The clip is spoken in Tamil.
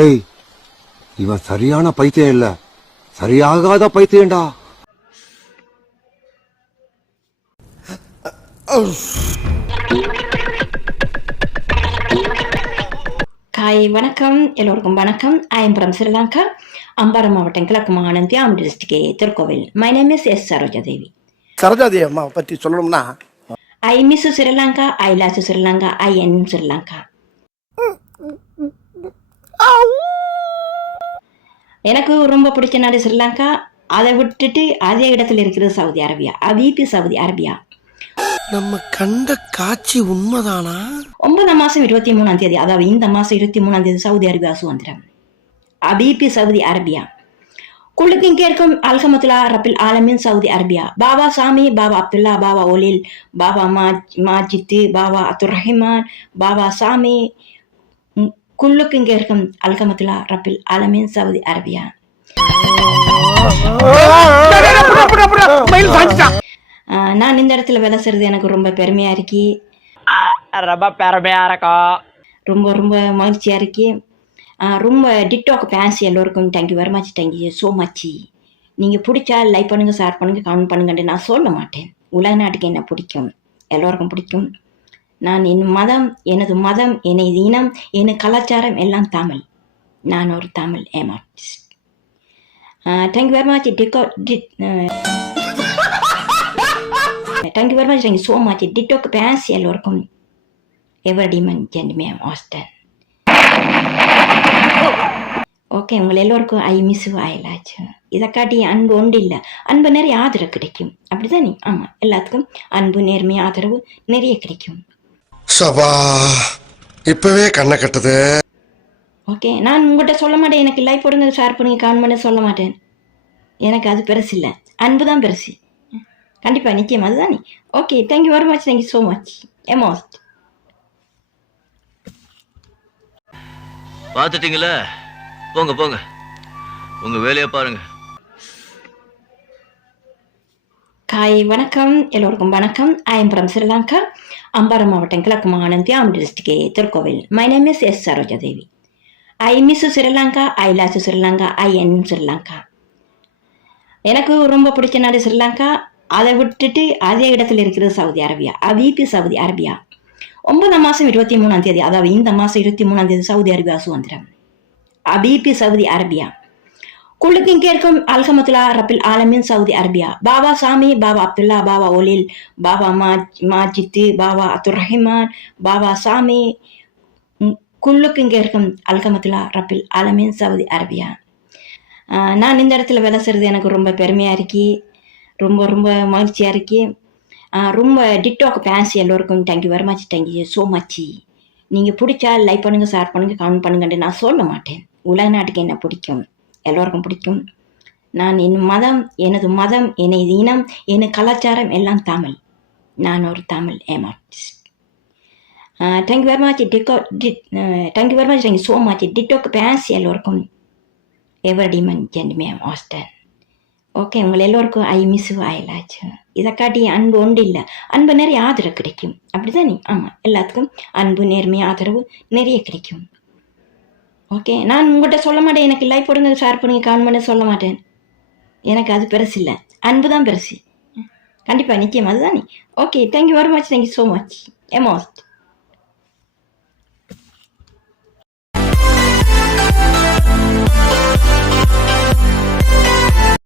ஏய், இவன் சரியான பைத்தியம் இல்ல, சரியாகாத பைத்தியம்டா. ஹாய் வணக்கம், எல்லோருக்கும் வணக்கம். I am from Sri Lanka, Ampara மாவட்டம், கிழக்கு மாகாணம், தியாம் district, Thirukkovil. My name is S Sarojadevi. Sarojadevi அம்மா பற்றி சொல்லணும்னா, I miss Sri Lanka, I loss Sri Lanka, I in Sri Lanka. எனக்கு ரொம்ப பிடிச்ச நாடு ஸ்ரீலங்கா. அதை விட்டுட்டு அதே இடத்துல இருக்கிறது சவுதி அரேபியா, அபீபி சவுதி அரேபியா. நம்ம கண்ட காட்சி உண்மைதானா? 9 மாசம் 23ஆம் தேதி, அதாவது இந்த மாசம் 23ஆம் தேதி சவுதி அரேபியா சுதந்திரம். அபீபி சவுதி அரேபியா. குழுக்கும் கேட்கும் அல்ஹம்துலில்லா ரப்பில் ஆலமீன் சவுதி அரேபியா. பாபா சாமி, பாபா அப்துல்லா, பாபா ஒலில், பாபா மாஜித்து, பாபா அப்துல் ரஹ்மான், பாபா சாமி. குல்லுக்கும் கேட்கும் அல்ஹம்துலில்லா ரப்பில் ஆலமீன் சவுதி அரேபியா. நான் இந்த இடத்துல வேலை செய்யறது எனக்கு ரொம்ப பெருமையா இருக்கு. ரொம்ப ரொம்ப மகிழ்ச்சியா இருக்கு. ரொம்ப டிக்டாக் ஃபேன்ஸ் எல்லோருக்கும் thank you very much, thank you so much. நீங்கள் பிடிச்சா லைக் பண்ணுங்கள், ஷேர் பண்ணுங்கள், கமெண்ட் பண்ணுங்கன்ட்டு நான் சொல்ல மாட்டேன். உலக நாட்டுக்கு என்ன பிடிக்கும், எல்லோருக்கும் பிடிக்கும். நான் எனது மதம், எனது இனம், எனது கலாச்சாரம் எல்லாம் தமிழ். நான் ஒரு தமிழ் ஏமார்டிஸ்ட். Thank you very much thank you very much, thank you so much TikTok fans எல்லோருக்கும். எவர்டிமன் ஜென்டிமேன் ஆஸ்டன். ஓகே, உங்களை எல்லோருக்கும் ஐ மிஸ் ஐ லாச். இதை காட்டி அன்பு ஒன்று இல்லை, அன்பு நிறைய ஆதரவு கிடைக்கும், அப்படிதானே? ஆமாம், எல்லாத்துக்கும் அன்பு, நேர்மை, ஆதரவு நிறைய கிடைக்கும். இப்பவே கண்ணை கட்டுது. ஓகே, நான் உங்கள்கிட்ட சொல்ல மாட்டேன் எனக்கு லைக் போடுங்க, ஷேர் பண்ணுங்க, கமெண்ட் பண்ண சொல்ல மாட்டேன். எனக்கு அது பெருசு இல்லை, அன்பு தான் பெருசு. கண்டிப்பாக, நிச்சயம் அதுதானே. Okay, thank you very much, thank you so much. எமோஸ்ட் பார்த்துட்டீங்களா? போங்க போங்க, உங்க வேலையை பாருங்க. ஹாய் வணக்கம், எல்லோருக்கும் வணக்கம். I am from Sri Lanka, Ampara மாவட்டம், கிழக்கு மாகாணம், தியாம் district, Thirukkovil. My name is S Sarojadevi. I miss Sri Lanka, I loss Sri Lanka, I in Sri Lanka. எனக்கு ரொம்ப பிடிச்ச நாடு ஸ்ரீலங்கா. அதை விட்டுட்டு அதே இடத்துல இருக்கிறது சவுதி அரேபியா, அபீபி சவுதி அரேபியா. 9 மாசம் 23ஆம் தேதி, அதாவது இந்த மாசம் 23ஆம் தேதி சவுதி அரேபியா சுதந்திரம். அபீபி சவுதி அரேபியா. குழுக்கும் கேட்கும் அல்ஹம்துலில்லா ரப்பில் ஆலமீன் சவுதி அரேபியா. பாபா சாமி, பாபா அப்துல்லா, பாபா ஒலில், பாபா மாஜித்து, பாபா அப்துல் ரஹ்மான், பாபா சாமி. குல்லுக்கும் கேட்கும் அல்ஹம்துலில்லா ரப்பில் ஆலமீன் சவுதி அரேபியா. நான் இந்த இடத்துல வேலை செய்யறது எனக்கு ரொம்ப பெருமையா இருக்கு. ரொம்ப ரொம்ப மகிழ்ச்சியா இருக்கு. ரொம்ப டிக்டாக் ஃபேன்ஸ் எல்லோருக்கும் thank you very much, thank you so much. நீங்கள் பிடிச்சா லைக் பண்ணுங்கள், ஷேர் பண்ணுங்கள், கமெண்ட் பண்ணுங்கன்ட்டு நான் சொல்ல மாட்டேன். உலக நாட்டுக்கு என்ன பிடிக்கும், எல்லோருக்கும் பிடிக்கும். நான் எனது மதம், எனது இனம், எனது கலாச்சாரம் எல்லாம் தமிழ். நான் ஒரு தமிழ் ஏமார்டிஸ்ட். Thank you very much thank you very much, thank you so much TikTok fans எல்லோருக்கும். எவர்டிமன் ஜென்டிமேன் ஆஸ்டன். ஓகே, உங்களை எல்லோருக்கும் ஐ மிஸ் ஐ லாச். இதை காட்டி அன்பு ஒன்று இல்லை, அன்பு நிறைய ஆதரவு கிடைக்கும், அப்படிதானே? ஆமாம், எல்லாத்துக்கும் அன்பு, நேர்மை, ஆதரவு நிறைய கிடைக்கும். ஓகே, நான் உங்கள்கிட்ட சொல்ல மாட்டேன் எனக்கு லைக் போடுங்க, ஷேர் பண்ணுங்க, கமெண்ட் பண்ண சொல்ல மாட்டேன். எனக்கு அது பெருசு இல்லை, அன்பு தான் பெருசு. கண்டிப்பாக, நிச்சயம் அதுதானே. Okay, thank you very much, thank you so much. எமோஸ்ட்